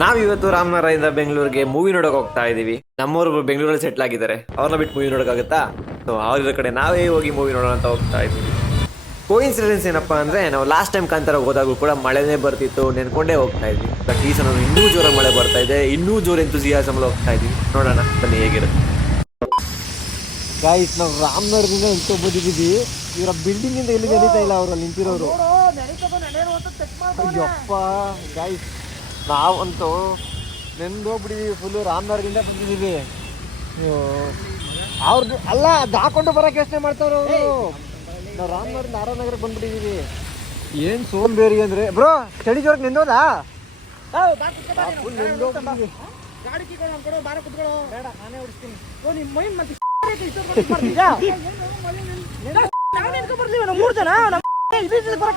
ನಾವಿವತ್ತು ರಾಮನಗರದಿಂದ ಬೆಂಗಳೂರಿಗೆ ಮೂವಿ ನೋಡಕ್ ಹೋಗ್ತಾ ಇದೀವಿ. ನಮ್ಮವರು ಬೆಂಗಳೂರಲ್ಲಿ ಸೆಟ್ಲ್ ಆಗಿದ್ದಾರೆ, ಅವ್ರನ್ನ ಬಿಟ್ಟು ಮೂವಿ ನೋಡೋಕ್ಕಾಗುತ್ತಾ? ಸೊ ಅವ್ರ ಕಡೆ ನಾವೇ ಹೋಗಿ ಮೂವಿ ನೋಡೋಣ ಅಂತ ಹೋಗ್ತಾ ಇದೀವಿ. ಕೋಇನ್ಸಿಡೆನ್ಸ್ ಏನಪ್ಪಾ ಅಂದ್ರೆ, ನಾವು ಲಾಸ್ಟ್ ಟೈಮ್ ಕಾಂತಾರ ಹೋದಾಗೂ ಕೂಡ ಮಳೆನೇ ಬರ್ತಿತ್ತು, ನೆನ್ಕೊಂಡೇ ಹೋಗ್ತಾ ಇದ್ವಿ. ಬಟ್ ಈ ಸಲ ಇನ್ನೂ ಜೋರಾಗಿ ಮಳೆ ಬರ್ತಾ ಇದೆ, ಇನ್ನೂ ಜೋರ್ ಎಂತೂಸಿಯಾಸಮ್ ಹೋಗ್ತಾ ಇದೀವಿ. ನೋಡೋಣ ಬನ್ನಿ ಹೇಗಿರುತ್ತೆ. ಗಾಯ್ಸ್, ನಾವು ರಾಮನಗರದಿಂದ ನಿಂತ್ಕೊಂಡು ಬಂದಿದ್ದೀವಿ. ಇವರ ಬಿಲ್ಡಿಂಗ್ ಇಂದ ಎಲ್ಲಿ ನಡೀತಾ ಇಲ್ಲ ಅವರಲ್ಲಿ ನಿಂತಿರೋರು. ಅಯ್ಯಪ್ಪ ಗಾಯ್ಸ್, ನಾವಂತೂ ನೆಂದೋಗ್ಬಿಟ್ಟಿದ್ದೀವಿ ಫುಲ್ಲು. ರಾಮನಗರದಿಂದ ಬಂದಿದ್ದೀವಿ. ಅವ್ರದ್ದು ಅಲ್ಲ, ಅದು ಹಾಕೊಂಡು ಬರೋಕೆ ಯೋಚನೆ ಮಾಡ್ತಾವ್ರು ಅವರು. ನಾವು ರಾಮನಗರದಿಂದ ಆರಾಮನಗರಕ್ಕೆ ಬಂದ್ಬಿಟ್ಟಿದ್ದೀವಿ. ಏನು ಸೋಂಬೇರಿ ಅಂದರೆ ಬ್ರೋ, ಚಳಿ ಜೋರಕ್ಕೆ ನೆಂದೋದಾ?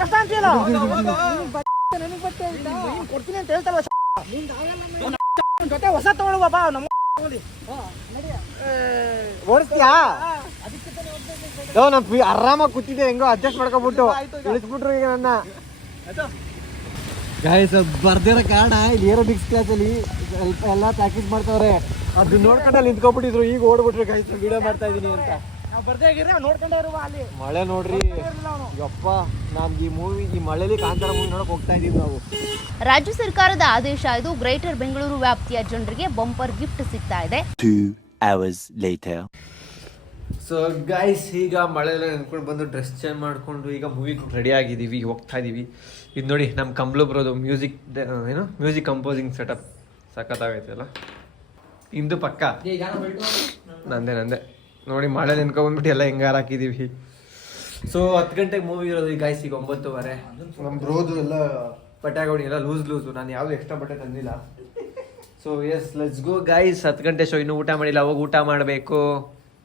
ಕಷ್ಟ ಅಂತೀಯಲ್ಲ, ಕೊಡ್ತೀನಿ ಅಂತ ಹೇಳ್ತಾರ. ಜೊತೆ ಹೊಸ ತಗೊಳ್ಳುವ ಓಡಿಸ್ತೀಯಾ? ನಾನು ಆರಾಮಾಗಿ ಕೂತಿದ್ದೆ, ಹೆಂಗೋ ಅಡ್ಜಸ್ಟ್ ಮಾಡ್ಕೊಬಿಟ್ಟು ಇಳಿಸ್ಬಿಟ್ರು ಈಗ ನನ್ನ. ಗಾಯ್ಸ್, ಬರ್ದಿರೋ ಕಾರಣ ಇಲ್ಲಿ ಏರೋಬಿಕ್ಸ್ ಕ್ಲಾಸಲ್ಲಿ ಸ್ವಲ್ಪ ಎಲ್ಲ ಪ್ಯಾಕೇಜ್ ಮಾಡ್ತಾವ್ರೆ. ಅದು ನೋಡ್ಕೊಂಡಲ್ಲಿ ನಿಂತ್ಕೊಬಿಟ್ಟಿದ್ರು, ಈಗ ಓಡ್ಬಿಟ್ರು ಗಾಯ್ಸ್ ವಿಡಿಯೋ ಮಾಡ್ತಾ ಇದೀನಿ ಅಂತ. ಮಳೆ ನೋಡ್ರಿ ಯಪ್ಪ, ನಮ್ಗೆ ಈ ಮಳೆಲಿ ಕಾಂತಾರ ಮೂವಿ ನೋಡಕ್ ಹೋಗ್ತಾ ಇದೀವಿ ನಾವು. ರಾಜ್ಯ ಸರ್ಕಾರದ ಆದೇಶ ಇದು. ಗ್ರೇಟರ್ ಬೆಂಗಳೂರು ವ್ಯಾಪ್ತಿಯ ಜನರಿಗೆ ಬಂಪರ್ ಗಿಫ್ಟ್ ಸಿಗ್ತಾ ಇದೆ. 2 hours later. ಸೊ ಗೈಸ್, ಈಗ ಮಳೆಲ್ಲ ನೆನ್ಕೊಂಡು ಬಂದು ಡ್ರೆಸ್ ಚೇಂಜ್ ಮಾಡಿಕೊಂಡು ಈಗ ಮೂವಿಗೆ ರೆಡಿ ಆಗಿದ್ದೀವಿ, ಹೋಗ್ತಾ ಇದ್ದೀವಿ. ಇದು ನೋಡಿ ನಮ್ಮ ಕಂಬ್ಲು ಬರೋದು ಮ್ಯೂಸಿಕ್, ಏನು ಮ್ಯೂಸಿಕ್ ಕಂಪೋಸಿಂಗ್ ಸೆಟಪ್ ಸಖತ್ತಾಗೈತೆ ಅಲ್ಲ. ಇಂದು ಪಕ್ಕ ನಂದೇ ನೋಡಿ, ಮಳೆ ನೆನ್ಕೊಂಡ್ಬಿಟ್ಟು ಎಲ್ಲ ಹೆಂಗಾರ ಹಾಕಿದ್ದೀವಿ. ಸೊ 10 ಗಂಟೆಗೆ ಮೂವಿ ಇರೋದು ಈ ಗಾಯ್ಸ್, ಈಗ 9:15. ನಮ್ಮ ಬ್ರೋದು ಎಲ್ಲ ಬಟ್ಟೆ ಹಾಕೊಂಡು ಎಲ್ಲ ಲೂಸು, ನಾನು ಯಾವುದು ಎಕ್ಸ್ಟ್ರಾ ಬಟ್ಟೆ ತಂದಿಲ್ಲ. So yes, let's go guys. 10 ಗಂಟೆ ಶೋ, ಇನ್ನೂ ಊಟ ಮಾಡಿಲ್ಲ, ಹೋಗಿ ಊಟ ಮಾಡಬೇಕು.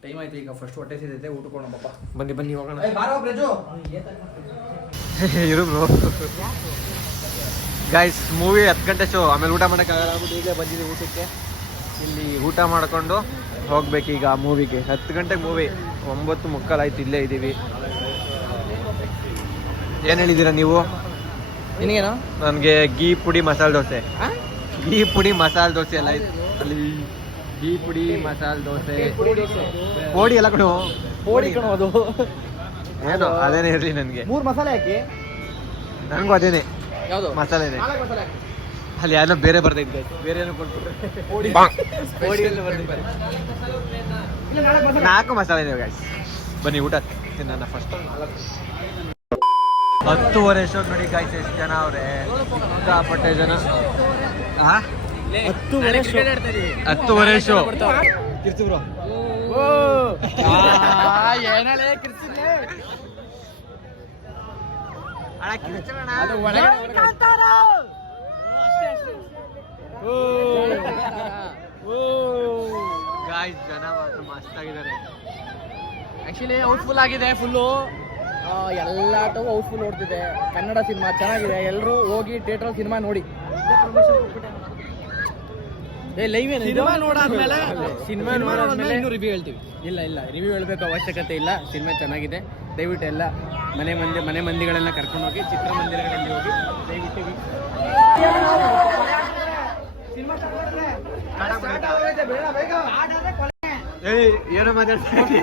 ಟೈಮ್ ಆಯ್ತು ಈಗ, ಫಸ್ಟ್ ಹೊಟ್ಟೆ ಸಿದ್ದೈತೆ, ಊಟ ಕೊಡೋಣಪ್ಪ. ಬನ್ನಿ ಹೋಗೋಣ. ಇರು ಬ್ರೋ. ಗಾಯ್ಸ್, ಮೂವಿ 10 ಗಂಟೆ ಶೋ, ಆಮೇಲೆ ಊಟ ಮಾಡೋಕ್ಕಾಗಲ್ಲ ಆಗ್ಬಿಟ್ಟು ಈಗಲೇ ಬಂದಿದ್ದೀವಿ ಊಟಕ್ಕೆ. ಇಲ್ಲಿ ಊಟ ಮಾಡಿಕೊಂಡು ಹೋಗ್ಬೇಕೀಗ ಮೂವಿಗೆ. 10 ಗಂಟೆಗೆ ಮೂವಿ, 9:15 ಆಯ್ತು, ಇಲ್ಲೇ ಇದ್ದೀವಿ. ಏನು ಹೇಳಿದ್ದೀರಾ ನೀವು? ನಿನಗೇನು? ನನಗೆ ಗೀ ಪುಡಿ ಮಸಾಲೆ ದೋಸೆ. ಗೀ ಪುಡಿ ಮಸಾಲೆ ದೋಸೆ ಎಲ್ಲ ಆಯ್ತು ಅಲ್ಲಿ. ಗೀ ಪುಡಿ ಮಸಾಲೆ ದೋಸೆ, ಪೋಡಿ ಎಲ್ಲ ಕಣೋ, ಪೋಡಿ ಕಣೋ ಅದು. ಏನು ಅದೇನೇ ಇರಲಿ ನನಗೆ. 3 ಮಸಾಲೆ ಹಾಕಿ. ನನಗೂ ಅದೇನೆ, ಯಾವುದು ಮಸಾಲೆನೇ. ಅಲ್ಲಿ ಯಾರೋ ಬೇರೆ ಬರ್ತೈತೆ, ಬೇರೆ ಏನೋ ಕೊಟ್ಬಿಟ್ರೆ. ಪೋಡಿ ಬರ್ತಿದ್ದಾರೆ. 4 ಮಸಾಲೆ ಇದೆ ಗಾಯ್ಸ್. ಬನ್ನಿ ಊಟ ತಿನ್ನೋಣ ಫಸ್ಟ್. 10:15 ಶೋ ನೋಡಿ ಗಾಯ್ಸ್, ಎಷ್ಟು ಜನ ಅವ್ರೆ, ಸಿಕ್ಕಾಪಟ್ಟೆ ಜನ. 10:15 ಶೋ. ಕಿರ್ಚು ಬ್ರೋ. ಗಾಯ್ಸ್, ಜನ ಮಾತ್ರ ಮಸ್ತ್ ಆಗಿದ್ದಾರೆ. ಆಕ್ಚುಲಿ ಔಟ್ಫುಲ್ ಆಗಿದೆ ಫುಲ್ಲು, ಎಲ್ಲ ಔಟ್ಫುಲ್ ಓಡ್ತಿದೆ. ಕನ್ನಡ ಸಿನಿಮಾ ಚೆನ್ನಾಗಿದೆ, ಎಲ್ಲರೂ ಹೋಗಿ ಥಿಯೇಟರ್ ಸಿನಿಮಾ ನೋಡಿ. ಸಿನಿಮಾ ನೋಡಾದ್ಮೇಲೆ ಇನ್ನೂ ರಿವ್ಯೂ ಹೇಳ್ತೀವಿ. ಇಲ್ಲ ರಿವ್ಯೂ ಹೇಳ್ಬೇಕು ಅವಶ್ಯಕತೆ ಇಲ್ಲ. ಸಿನಿಮಾ ಚೆನ್ನಾಗಿದೆ, ದಯವಿಟ್ಟು ಎಲ್ಲ ಮನೆ ಮಂದಿಗಳನ್ನ ಕರ್ಕೊಂಡು ಹೋಗಿ, ಚಿತ್ರಮಂದಿರಗಳಲ್ಲಿ ಹೋಗಿ ದಯವಿಟ್ಟು ಏನೋ ಮಾತಾಡ್ತೀನಿ.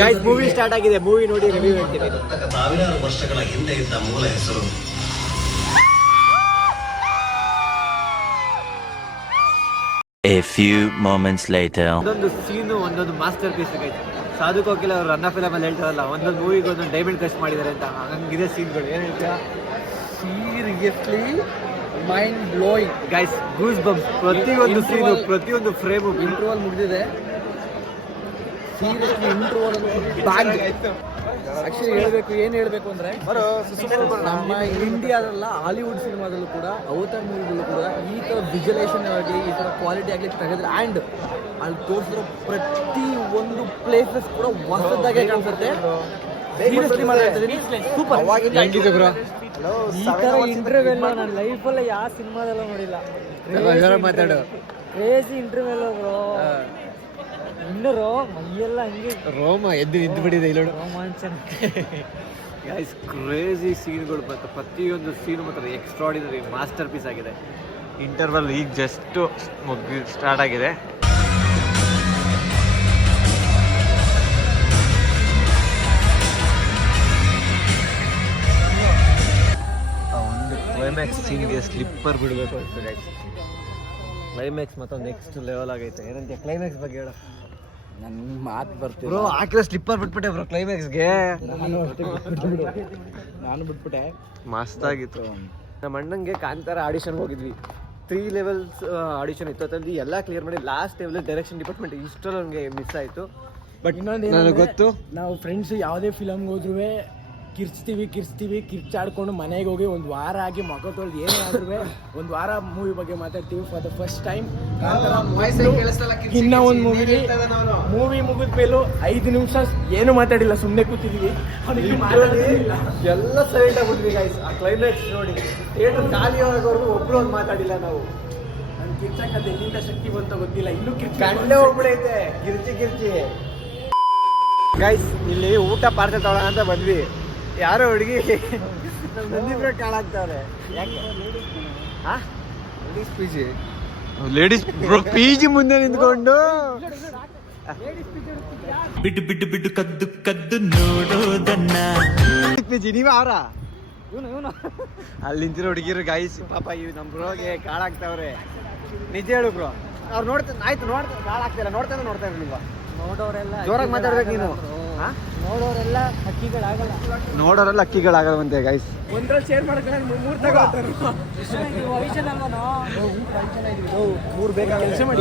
ಗೈಸ್, ಮೂವಿ ಸ್ಟಾರ್ಟ್ ಆಗಿದೆ, ಮೂವಿ ನೋಡಿ ರಿವ್ಯೂ ಹೇಳ್ತೀನಿ. ಸಾವಿರಾರು ವರ್ಷಗಳ ಹಿಂದೆ ಇದ್ದ ಮೂಲ ಹೆಸರು. A few moments later. ಒಂದೊಂದು ಸೀನು ಒಂದೊಂದು ಮಾಸ್ಟರ್ ಪೀಸ್ ಆಗೈತೆ. ಸಾಧು ಕೋಕಿಲ ಅವರು ರನ್ನ ಫಿಲಮ್ ಅಲ್ಲಿ ಹೇಳ್ತಾರಲ್ಲ, ಒಂದೊಂದು ಮೂವಿಗೆ ಒಂದೊಂದು ಡೈಮಂಡ್ ಕಸ್ಟ್ ಮಾಡಿದ್ದಾರೆ ಅಂತ, ಹಂಗಿದೆ ಸೀನ್ಗಳು. ಏನ್ ಹೇಳ್ತೀರಾ? Seriously mind blowing guys, goose bumps. ಪ್ರತಿಯೊಂದು ಸೀನು, ಪ್ರತಿಯೊಂದು ಫ್ರೇಮು. ಇಂಟರ್ವಲ್ ಮುಗಿದಿದೆ. ಸೀರಿಯಸ್ಲಿ ಇಂಟರ್ವಲ್ ಆಕ್ಚುಲಿ ಏನು ಹೇಳಬೇಕು ಅಂದ್ರೆ, ನಮ್ಮ ಇಂಡಿಯಾದಲ್ಲ ಹಾಲಿವುಡ್ ಸಿನಿಮಾದಲ್ಲೂ ಕೂಡ, ಅವತಾರ್ ಮೂವಿದಲ್ಲೂ ಕೂಡ ಈ ಥರ ವಿಜುವಲೈಸೇಷನ್ ಆಗಲಿ, ಈ ಥರ ಕ್ವಾಲಿಟಿ ಆಗಲಿ ತೆಗೆದ್ರೆ, ಆ್ಯಂಡ್ ಅಲ್ಲಿ ತೋರಿಸಿರೋ ಪ್ರತಿ ಒಂದು ಪ್ಲೇಸಸ್ ಕೂಡ ಹೊಸದಾಗೆ ಕಾಣಿಸುತ್ತೆ. ಸೀರಿಯಸ್ಲಿ ಮಾತಾಡ್ತಿದ್ದೀನಿ, ಸೂಪರ್. ಹೆಂಗಿದೆ ಬ್ರೋ? ಈ ತರ ಇಂಟರ್ವ್ಯೂ ನನ್ನ ಲೈಫಲ್ಲೇ ಯಾವ ಸಿನಿಮಾದಲ್ಲ ನೋಡಿಲ್ಲ. ಮಾತಾಡು. Crazy interview bro. ಇನ್ನೂ ಮೈಯೆಲ್ಲ ಹಂಗೆ ರೋಮ ಎದ್ದು ನಿಂತು ಬಿಟ್ಟಿದೆ ಇಲ್ಲ ರೋಮಾಂಚನ. ಗೈಸ್ ಕ್ರೇಜಿ ಸೀನ್ಗಳು ಮತ್ತು ಪ್ರತಿಯೊಂದು ಸೀನು ಮಾತ್ರ ಎಕ್ಸ್ಟ್ರಾಡಿನರಿ ಮಾಸ್ಟರ್ ಪೀಸ್ ಆಗಿದೆ. ಇಂಟರ್ವಲ್ ಈಗ ಜಸ್ಟ್ ಸ್ಟಾರ್ಟ್ ಆಗಿದೆ. ಒಂದು ಕ್ಲೈಮ್ಯಾಕ್ಸ್ ಸೀನ್ಗೆ ಸ್ಲಿಪ್ಪರ್ ಬಿಡಬೇಕು ಅನ್ಸುತ್ತೆ ಗೈಸ್. ಕ್ಲೈಮ್ಯಾಕ್ಸ್ ಮತ್ತು ನೆಕ್ಸ್ಟ್ ಲೆವೆಲ್ ಆಗೈತೆ. ಏನಂತ ಕ್ಲೈಮ್ಯಾಕ್ಸ್ ಬಗ್ಗೆ ಹೇಳ. ನನ್ನ ಮಾತು ಬರ್ತೀನಿ ಬ್ರೋ ಹಾಕಿರೋ ಸ್ಲಿಪ್ಪರ್ ಬಿಟ್ಬಿಟ್ಟೆ ಬ್ರೋ ಕ್ಲೈಮ್ಯಾಕ್ಸ್ಗೆ. ನಾನು ಬಿಟ್ಬಿಟ್ಟೆ. ಮಸ್ತಾಗಿತ್ತು. ನಮ್ಮ ಅಣ್ಣಂಗೆ ಕಾಂತಾರ ಆಡಿಷನ್ಗೆ ಹೋಗಿದ್ವಿ. 3 ಲೆವೆಲ್ಸ್ ಆಡಿಷನ್ ಇತ್ತು. ಅದ್ರಲ್ಲಿ ಎಲ್ಲ ಕ್ಲಿಯರ್ ಮಾಡಿ ಲಾಸ್ಟ್ ಲೆವೆಲ್ ಡೈರೆಕ್ಷನ್ ಡಿಪಾರ್ಟ್ಮೆಂಟ್ ಇಷ್ಟರಲ್ಲಿ ನನಗೆ ಮಿಸ್ ಆಯಿತು. ಬಟ್ ನನಗೆ ಗೊತ್ತು, ನಾವು ಫ್ರೆಂಡ್ಸ್ ಯಾವುದೇ ಫಿಲಮ್ಗೆ ಹೋದ್ರೂ ಕಿರ್ಚಾಡ್ಕೊಂಡು ಮನೆಗೆ ಹೋಗಿ ಒಂದು ವಾರ ಆಗಿ ಮಗ ತೊಳೆದು ಏನೇ ಆದ್ರೂ ಒಂದು ವಾರ ಮೂವಿ ಬಗ್ಗೆ ಮಾತಾಡ್ತೀವಿ. ಫಾರ್ ದ ಫಸ್ಟ್ ಟೈಮ್ ಇನ್ನ ಒಂದು ಮೂವಿ ಮುಗಿದ ಮೇಲೂ 5 ನಿಮಿಷ ಏನು ಮಾತಾಡಿಲ್ಲ, ಸುಮ್ಮನೆ ಕೂತಿದೀವಿ. ಎಲ್ಲ ಸೈಡ್ ಆಗ್ಬಿಟ್ವಿ ಗೈಸ್. ಆ ಕ್ಲೈಮ್ಯಾಕ್ಸ್ ನೋಡಿ ಥಿಯೇಟರ್ ಖಾಲಿ ಆಗೋವರೆಗೂ ಒಬ್ರು ಒಂದು ಮಾತಾಡಿಲ್ಲ ನಾವು. ನನ್ನ ಕಿರ್ಚಕ್ಕಂತ ಎಲ್ಲಿಂದ ಶಕ್ತಿ ಬಂತ ಗೊತ್ತಿಲ್ಲ. ಇನ್ನೂ ಕಂಡೇ ಹೋಗ್ಬಿಡೈತೆ ಕಿರ್ಚಿ. ಗೈಸ್ ಇಲ್ಲಿ ಊಟ ಪಾರ್ಸಲ್ ತಗೊಳ್ಳೋಣ ಅಂತ ಬಂದ್ವಿ. ಯಾರೋ ಹುಡುಗಿ ನಂದಿಬ್ರ ಕಾಳಾಗ್ತಾವ್ರೆ. ಯಾಕೆ ಲೇಡೀಸ್ ಪಿ ಜಿ ಮುಂದೆ ನಿಂತ್ಕೊಂಡು ಬಿಡು ಕದ್ದು ನೋಡೋದನ್ನ. ನೀವ ಅವರ ಅಲ್ಲಿ ನಿಂತಿರೋ ಹುಡುಗಿರು ಗೈಸ್ ಪಾಪ ಇವ್ ನಮ್ ಬ್ರೋಗೆ ಕಾಳಾಗ್ತಾವ್ರೆ. ನಿಜ ಹೇಳು ಬ್ರೋ. ಅವ್ರು ಆಯ್ತು ಕಾಳಾಗ್ತಿಲ್ಲ. ನೋಡ್ತಾ ಇರ್ಲಿಲ್ವಾ? ಜೋರಾಗಿ ಮಾತಾಡ್ಬೇಕು ನೀನು. ನೋಡೋರೆಲ್ಲ ಅಕ್ಕಿಗಳಾಗಲ್ವಂತೆ ಗೈಸ್. ಒಂದ್ರಲ್ಲಿ ಶೇರ್ ಮಾಡ್ಕೊಂಡು 3 ತಗೋತಾರೆ. ಕೆಲಸ ಮಾಡಿ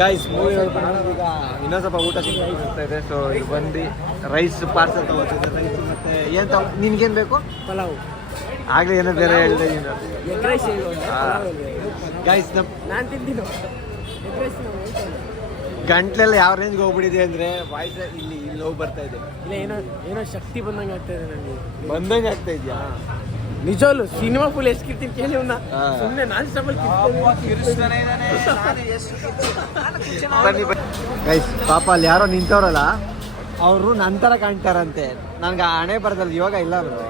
ಗೈಸ್ ಮೂವಿ ಈಗ ಇನ್ನೊಂದು ಸ್ವಲ್ಪ ಊಟ ಸಿಗ್ತಾ ಇದೆ. ಸೊ ಈಗ ಬಂದು ರೈಸ್ ಪಾರ್ಸಲ್ ತಗೋತಿದ್ದೆ. ರೈಸ್ ಮತ್ತೆ ಏನು ನಿನ್ಗೇನು ಬೇಕು? ಪಲಾವ್ ಆಗ್ಲೇ ಏನೋ ಬೇರೆ ಹೇಳಿದೆ ನೀನು. ಎಗ್ ರೈಸ್ ಗೈಸ್ ನಾನು ತಿಂತೀನಿ. ಎಗ್ ರೈಸ್ ಗಂಟ್ಲೆಲ್ಲ ಯಾವ ರೇಂಜ್ಗೆ ಹೋಗ್ಬಿಟ್ಟಿದೆ ಅಂದ್ರೆ ವಾಯ್ಸ್ ಇಲ್ಲಿ ಹೋಗಿ ಬರ್ತಾ ಇದೆ. ಇಲ್ಲ ಏನೋ ಶಕ್ತಿ ಬಂದಂಗೆ ಆಗ್ತಾ ಇದೆ ನನಗೆ. ಬಂದಂಗೆ ಆಗ್ತಾ ಇದೆಯಾ? ನಿಜವಲ್ಲೂ ಸಿನಿಮಾ ಫುಲ್ ಎಷ್ಟು ಕಿರ್ತೀನಿ ಕೇಳಿ ಅವ್ನ. ಸುಮ್ಮನೆ ನಾನ್ ಸ್ಟಬಲ್ ಗೈಸ್ ಪಾಪ ಅಲ್ಲಿ ಯಾರೋ ನಿಂತವ್ರಲ್ಲ ಅವರು ನಂತರ ಕಾಣ್ತಾರಂತೆ. ನನ್ಗೆ ಆ ಹಣೆ ಬರದಲ್ಲಿ ಯೋಗ ಇಲ್ಲ ಬ್ರೋ.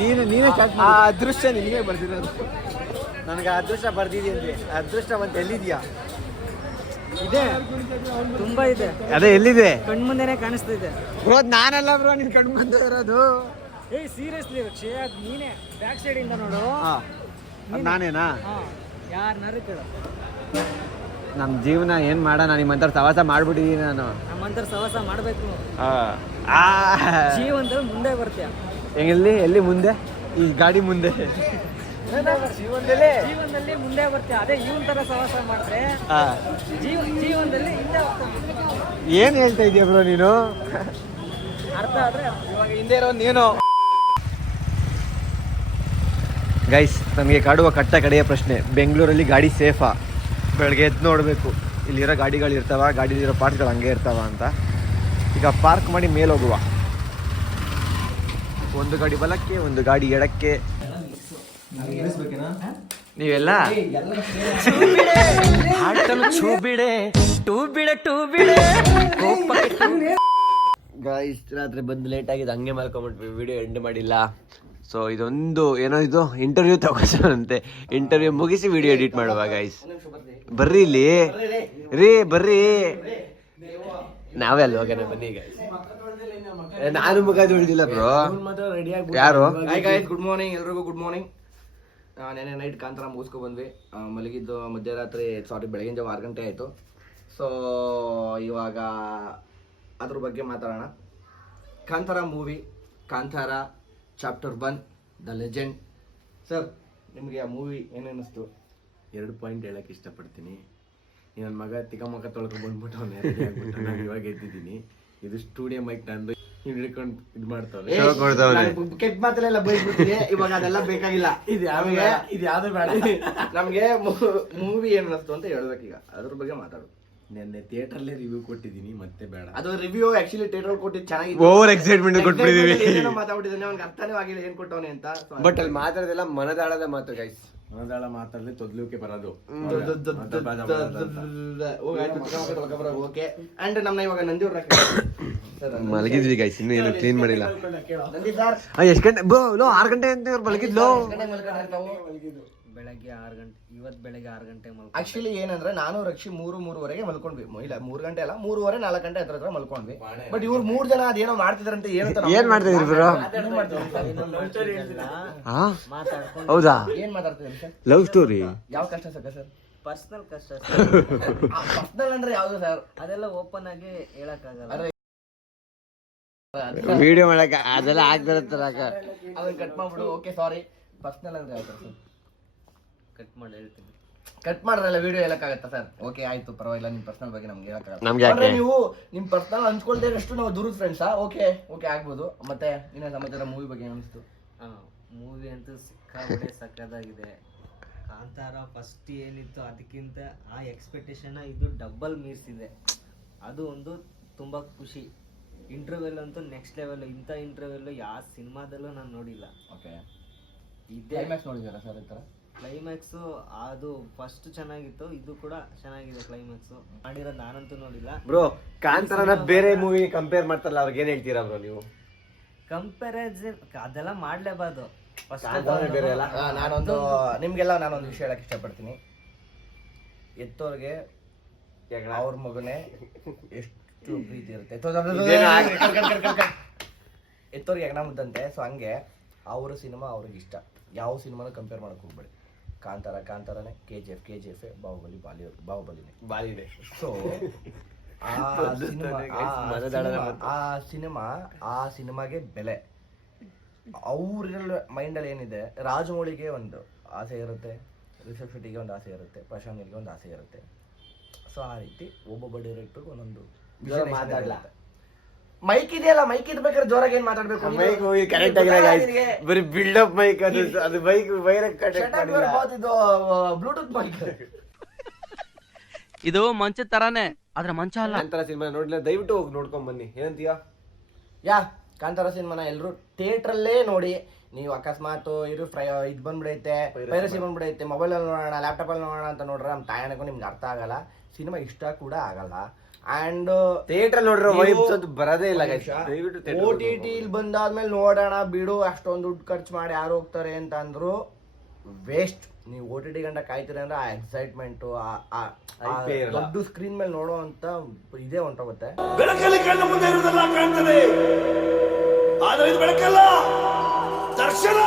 ನೀನೇ ಆ ಅದೃಷ್ಟ ನಿನಗೆ ಬರ್ದಿರೋದು. ನನಗೆ ಅದೃಷ್ಟ ಬರ್ದಿದೆಯಂತೆ. ಅದೃಷ್ಟ ಮತ್ತೆ ಎಲ್ಲಿದ್ಯಾ? ಇದೆ, ತುಂಬಾ ಇದೆ. ಅದೇ ಎಲ್ಲಿದೆ? ಕಣ್ಮುಂದೆನೆ ಕಾಣಿಸ್ತಿದೆ ಬ್ರೋ. ನಾನಲ್ಲ ಬ್ರೋ, ನಿನ್ ಕಣ್ಣು ಮುಂದೆ ಇರೋದು. ಸೀರಿಯಸ್ಲಿ ಅಕ್ಷಯ್, ಅದು ನೀನೇ ಬ್ಯಾಕ್ ಸೈಡ್ ಇಂದ ನೋಡು. ನಾನೇನಾ? ಯಾರನ್ನಾರು ಕೇಳು. ನಮ್ಮ ಜೀವನ ಏನ್ ಮಾಡೋಣ? ನಿಮ್ಮಂತರ ಸವಾಸ ಮಾಡ್ಬಿಟ್ಟಿದೀನಿ ನಾನು. ನಮ್ಮಂತರ ಸವಾಸ ಮಾಡ್ಬೇಕು. ಆ ಜೀವನದಲ್ಲಿ ಮುಂದೆ ಬರ್ತೀಯ. ಎಲ್ಲಿ ಮುಂದೆ? ಈ ಗಾಡಿ ಮುಂದೆ ಜೀವನದಲ್ಲಿ ಮುಂದೆ ಬರ್ತೀಯ. ಅದೇ ಇವನ್ ತರ ಸವಾಸ ಮಾಡಿದ್ರೆ ಜೀವನದಲ್ಲಿ ಹಿಂದೆ ಹೋಗ್ತಾನೆ. ಏನ್ ಹೇಳ್ತಾ ಇದೀಯ ಬ್ರೋ ನೀನು? ಅರ್ಥ ಆದ್ರೆ ಇವಾಗ ಹಿಂದೆ ಇರೋ ನೀನು. ಗೈಸ್ ನಮಗೆ ಕಾಡುವ ಕಡೆಯ ಪ್ರಶ್ನೆ, ಬೆಂಗಳೂರಲ್ಲಿ ಗಾಡಿ ಸೇಫಾ? ಬೆಳಗ್ಗೆ ಎದ್ದು ನೋಡಬೇಕು ಇಲ್ಲಿರೋ ಗಾಡಿಗಳು ಇರ್ತಾವ, ಗಾಡಿಲಿರೋ ಪಾರ್ಟ್ಸ್ಗಳು ಹಂಗೆ ಇರ್ತಾವ ಅಂತ. ಈಗ ಪಾರ್ಕ್ ಮಾಡಿ ಮೇಲೆ ಹೋಗುವ. ಒಂದು ಗಾಡಿ ಬಲಕ್ಕೆ, ಒಂದು ಗಾಡಿ ಎಡಕ್ಕೆ. ನೀವೆಲ್ಲ ಗೈಸ್ ರಾತ್ರಿ ಬಂದು ಲೇಟ್ ಆಗಿದೆ, ಹಂಗೆ ಮಲ್ಕೊಂಬಿಟ್ವಿ, ವಿಡಿಯೋ ಎಂಡ್ ಮಾಡಿಲ್ಲ. ಸೊ ಇದೊಂದು ಏನೋ ಇದು ಇಂಟರ್ವ್ಯೂ ತಗೋಸಂತೆ. ಇಂಟರ್ವ್ಯೂ ಮುಗಿಸಿ ವಿಡಿಯೋ ಎಡಿಟ್ ಮಾಡುವ. ಗೈಸ್ ಬರ್ರಿ ಇಲ್ಲಿ ಬರ್ರಿ. ನಾವೇ ಅಲ್ವ ಹೋಗೋಣ ಬನ್ನಿ ಗೈಸ್. ನಾನು ಮುಖ ತೊಳಿದಿಲ್ಲ ಬ್ರೋ. ಯಾರು? ಗುಡ್ ಮಾರ್ನಿಂಗ್ ಎಲ್ರಿಗೂ. Good morning. ನೆನ್ನೆ ನೈಟ್ ಕಾಂತಾರ ಮುಗಿಸ್ಕೊ ಬಂದ್ವಿ. ಮಲಗಿದ್ದು ಮಧ್ಯರಾತ್ರಿ, ಬೆಳಗಿನ ಜಾವ 6 ಗಂಟೆ ಆಯಿತು. ಸೊ ಇವಾಗ ಅದ್ರ ಬಗ್ಗೆ ಮಾತಾಡೋಣ. Kantara movie, Kantara chapter 1 the legend. Sir ನಿಮಗೆ ಆ ಮೂವಿ ಏನೇನಿಸ್ತು? 2 ಪಾಯಿಂಟ್ ಹೇಳಕ್ಕೆ ಇಷ್ಟಪಡ್ತೀನಿ. ನನ್ನ ಮಗ ತಿಕ್ಕ ತೊಳ್ಕೊಂಡು ಬಂದ್ಬಿಟ್ಟು ಅವನು ನಾನು ಇವಾಗ ಎದ್ದಿದ್ದೀನಿ. ಇದು ಸ್ಟುಡಿಯೋ ಮೈಕ್ ನಂದು ಹಿಡ್ಕೊಂಡು ಇದು ಮಾಡ್ತಾವೆ. ಕೆಟ್ಟ ಮಾತಲ್ಲೆಲ್ಲ ಬೈದ್ಬಿಡ್ತೀನಿ ಇವಾಗ, ಅದೆಲ್ಲ ಬೇಕಾಗಿಲ್ಲ. ಇದು ಯಾವ್ದು ಬೇಡ. ನಮಗೆ ಮೂವಿ ಏನು ಅನಿಸ್ತು ಅಂತ ಹೇಳ್ಬೇಕೀಗ, ಅದ್ರ ಬಗ್ಗೆ ಮಾತಾಡು. ನೆನ್ನೆ ಥಿಯೇಟರ್ಲೇ ರಿವ್ಯೂ ಕೊಟ್ಟಿದ್ದೀನಿ, ಮತ್ತೆ ಬೇಡ. ಅದು ರಿವ್ಯೂ ಆಕ್ಚುಲಿ ಥಿಯೇಟರ್ ಕೊಟ್ಟಿದ್ದು ಚೆನ್ನಾಗಿದೆ. Over excitement ಕೊಟ್ಬಿಟ್ಟಿದೀವಿ. ಮಾತಾಡ್ಬಿಟ್ಟಿದ್ದಾನೆ, ಅವ್ನಿಗೆ ಅರ್ಥನೇ ಆಗಿಲ್ಲ ಏನ್ ಕೊಟ್ಟವನೆ ಅಂತ. ಬಟ್ ಅಲ್ಲಿ ಮಾತಾಡೋದೆಲ್ಲ ಮನದಾಳದ ಮಾತು ಗೈಸ್. ಮೊದಲ ಮಾತಲ್ಲಿ ತೊದ್ಲುಕೆ ಬರೋದು. ಓಕೆ ಅಂಡ್ ನಮ್ಮನ್ನ ಇವಾಗ ನಂದಿವ್ರ ಮಲಗಿದ್ವಿ ಗೈಸ್, ಇನ್ನೂ ಏನು ಕ್ಲೀನ್ ಮಾಡಿಲ್ಲ. ನಂದಿ ಸರ್ ಎಷ್ಟು ಗಂಟೆ ಬೋ? 6 ಗಂಟೆ ಅಂತ ಇವ್ರು ಮಲಗಿದ್ಲು. ಬೆಳಗ್ಗೆ 6 ಗಂಟೆ, ಇವತ್ತು ಬೆಳಗ್ಗೆ 6 ಗಂಟೆ ಆಕ್ಚುಲಿ ಏನಂದ್ರೆ ನಾನು ರಕ್ಷಿ 3-3:30 ಮಲ್ಕೊಂಡ್ವಿ. ಇಲ್ಲ 3 ಗಂಟೆ ಅಲ್ಲ, 3:30-4 ಗಂಟೆ ಹತ್ರ ಮಲ್ಕೊಂಡ್ವಿ. ಬಟ್ ಇವ್ರು 3 ಜನ ಅದೇನೋ ಮಾಡ್ತಿದಾರಂತೆ. ಏನ್ ಮಾಡ್ತಾ ಇದ್ರಿ ಬ್ರೋ? ಹೌದಾ? ಏನ್ ಮಾತಾಡ್ತಿದ್ರಿ ಸರ್? Love story. ಯಾವ ಕಷ್ಟ ಸರ್? ಪರ್ಸನಲ್ ಕಷ್ಟ ಪರ್ಸನಲ್ ಅಂದ್ರೆ ಯಾವ್ದು ಸರ್? ಅದೆಲ್ಲ ಓಪನ್ ಆಗಿ ಹೇಳಕ್ಕಾಗಲ್ಲ. ವಿಡಿಯೋ ಮಾಡಕ ಅದೆಲ್ಲ ಆಗ್ತಾರ. ಅದನ್ನ ಕಟ್ ಮಾಡ್ಬಿಡು. Okay sorry. ಪರ್ಸನಲ್ ಅಂದ್ರೆ ಯಾವ್ದು ಸರ್? ಕಟ್ ಮಾಡಿ ಹೇಳ್ತೀನಿ. ಕಟ್ ಮಾಡಿದ್ರಲ್ಲ ವಿಡಿಯೋ ಹೇಳಕ್ಕಾಗತ್ತಾ ಸರ್? ಓಕೆ ಆಯ್ತು, ಪರವಾಗಿಲ್ಲ. ನಿಮ್ ಪರ್ಸನಲ್ ಬಗ್ಗೆ ನಮ್ಗೆ ಹೇಳಕ್ಕಾಗಲ್ಲ. ನಮ್ಗೆ ಯಾಕೆ? ನೀವು ನಿಮ್ ಪರ್ಸನಲ್ ಹಂಚ್ಕೊಳ್ದೇ ಇರೋಷ್ಟು ನಾವು ದೂರದ ಫ್ರೆಂಡ್ಸಾ? ಓಕೆ ಆಗ್ಬೋದು. ಮತ್ತೆ ಇನ್ನ ಸಮಾಚಾರ ಮೂವಿ ಬಗ್ಗೆ ಅನಿಸ್ತು? ಮೂವಿ ಅಂತೂ ಸಿಕ್ಕಾಪಟ್ಟೆ ಸಕ್ಕದಾಗಿದೆ. ಕಾಂತಾರ ಫಸ್ಟ್ ಏನಿತ್ತು ಅದಕ್ಕಿಂತ ಆ ಎಕ್ಸ್ಪೆಕ್ಟೇಷನ್ ಇದು ಡಬಲ್ ಮೀರ್ಸಿದೆ. ಅದು ಒಂದು ತುಂಬ ಖುಷಿ. ಇಂಟರ್ವ್ಯೂಲ್ ಅಂತೂ ನೆಕ್ಸ್ಟ್ ಲೆವೆಲ್. ಇಂಥ ಇಂಟರ್ವ್ಯೂಲ್ ಯಾವ ಸಿನಿಮಾದಲ್ಲೂ ನಾನು ನೋಡಿಲ್ಲ. ಓಕೆ, ಕ್ಲೈಮ್ಯಾಕ್ಸ್ ನೋಡಿದಾರಾ ಸರ್? ಈ ಥರ ಕ್ಲೈಮ್ಯಾಕ್ಸು ಅದು ಫಸ್ಟ್ ಚೆನ್ನಾಗಿತ್ತು, ಇದು ಕೂಡ ಚೆನ್ನಾಗಿದೆ. ಕ್ಲೈಮ್ಯಾಕ್ಸು ಮಾಡಿರೋದು ನಾನಂತೂ ನೋಡಿಲ್ಲ ಬ್ರೋ. ಕಾಂತಾರನ ಬೇರೆ ಮೂವಿ ಕಂಪೇರ್ ಮಾಡ್ತಾರಲ್ಲ, ಅವ್ರಿಗೆ ಏನ್ ಹೇಳ್ತೀರಾ ಬ್ರೋ ನೀವು? ಕಂಪ್ಯಾರಿಸನ್ ಅದೆಲ್ಲ ಮಾಡ್ಲೇಬಾರ್ದು. ನಾನೊಂದು ನಿಮ್ಗೆಲ್ಲ ನಾನೊಂದು ವಿಷಯ ಹೇಳಕ್ ಇಷ್ಟಪಡ್ತೀನಿ. ಎತ್ತೋರ್ಗೆ ಅವ್ರ ಮಗನೇ ಎಷ್ಟು ಪ್ರೀತಿ ಇರುತ್ತೆ. ಎತ್ತೋರ್ಗೆ ಹೆಗ್ಣ ಮುದ್ದಂತೆ. ಸೊ ಹಂಗೆ ಅವ್ರ ಸಿನಿಮಾ ಅವ್ರಿಗೆ ಇಷ್ಟ. ಯಾವ ಸಿನಿಮಾನು ಕಂಪೇರ್ ಮಾಡಕ್ ಹೋಗ್ಬೇಡಿ. ಕಾಂತಾರನೇ, KGF, ಬಾಹುಬಲಿನೇ. ಸೊ ಆ ಸಿನಿಮಾಗೆ ಬೆಲೆ. ಅವ್ರ ಮೈಂಡಲ್ಲಿ ಏನಿದೆ, ರಾಜಮೌಳಿಗೆ ಒಂದು ಆಸೆ ಇರುತ್ತೆ, ರಿಷಬ್ ಶೆಟ್ಟಿಗೆ ಒಂದು ಆಸೆ ಇರುತ್ತೆ, ಪ್ರಶಾಂತ್ ನೀಲ್ಗೆ ಒಂದು ಆಸೆ ಇರುತ್ತೆ. ಸೊ ಆ ರೀತಿ ಒಬ್ಬೊಬ್ಬ ಡೈರೆಕ್ಟರ್ ಒಂದೊಂದು ಮಾತಾಡಲ್ಲ. ಮೈಕ್ ಇದೆಯಲ್ಲ, ಮೈಕ್ ಇರ್ಬೇಕಾದ್ರೆ ಜೋರಾಗಿ ಏನ್ ಮಾತಾಡ್ಬೇಕು? ಬರೀ ಬಿಲ್ಡಪ್ ಮೈಕ್. ಅದು ಮೈಕ್ ಬ್ಲೂಟೂತ್ ಮೈಕ್. ಇದು ಮಂಚದ ತರಾನೇ, ಆದ್ರೆ ಮಂಚ ಅಲ್ಲ. ಕಾಂತಾರ ಸಿನಿಮಾ ನೋಡ್ಲಿಲ್ಲ, ದಯವಿಟ್ಟು ಹೋಗಿ ನೋಡ್ಕೊಂಡ್ ಬನ್ನಿ. ಏನಂತೀಯಾ? ಕಾಂತಾರ ಸಿನಿಮಾನ ಎಲ್ಲರೂ ಥಿಯೇಟ್ರಲ್ಲೇ ನೋಡಿ. ನೀವು ಅಕಸ್ಮಾತ್ ಇದು ಬಂದ್ಬಿಡೈತೆ, ಪೈರಸಿ ಬಂದ್ಬಿಡೈತೆ, ಮೊಬೈಲಲ್ಲಿ ನೋಡೋಣ, ಲ್ಯಾಪ್ಟಾಪಲ್ಲಿ ನೋಡೋಣ ಅಂತ ನೋಡ್ರೆ ನಮ್ಮ ತಾಯಣಕ್ಕೂ ನಿಮ್ಗೆ ಅರ್ಥ ಆಗಲ್ಲ, ಸಿನಿಮಾ ಇಷ್ಟ ಕೂಡ ಆಗಲ್ಲ. ಅಂಡ್ ಥಿಯೇಟರ್ ನೋಡಿರೋ ವೈಬ್ಸ್ ಅದು ಬರೋದೇ ಇಲ್ಲ. OTT ಬಂದಾದ್ಮೇಲೆ ನೋಡೋಣ ಬಿಡು, ಅಷ್ಟೊಂದು ದುಡ್ಡು ಖರ್ಚು ಮಾಡಿ ಯಾರು ಹೋಗ್ತಾರೆ ಅಂತ ಅಂದ್ರು ವೇಸ್ಟ್. ನೀವು OTT ಗಂಟ ಕಾಯ್ತೀರ ಅಂದ್ರೆ ಆ ಎಕ್ಸೈಟ್ಮೆಂಟ್, ದೊಡ್ಡ ಸ್ಕ್ರೀನ್ ಮೇಲೆ ನೋಡೋ ಅಂತ ಇದೇ ಹೊಂಟೋಗುತ್ತೆ. ಬೆಳಕಲ್ಲಿ ಕಣ್ಣು ಮುಂದೆ ಇರುವುದೆಲ್ಲ ಕಾಣ್ತದೆ, ಆದರೆ ಇದು ಬೆಳಕಲ್ಲ, ದರ್ಶನ.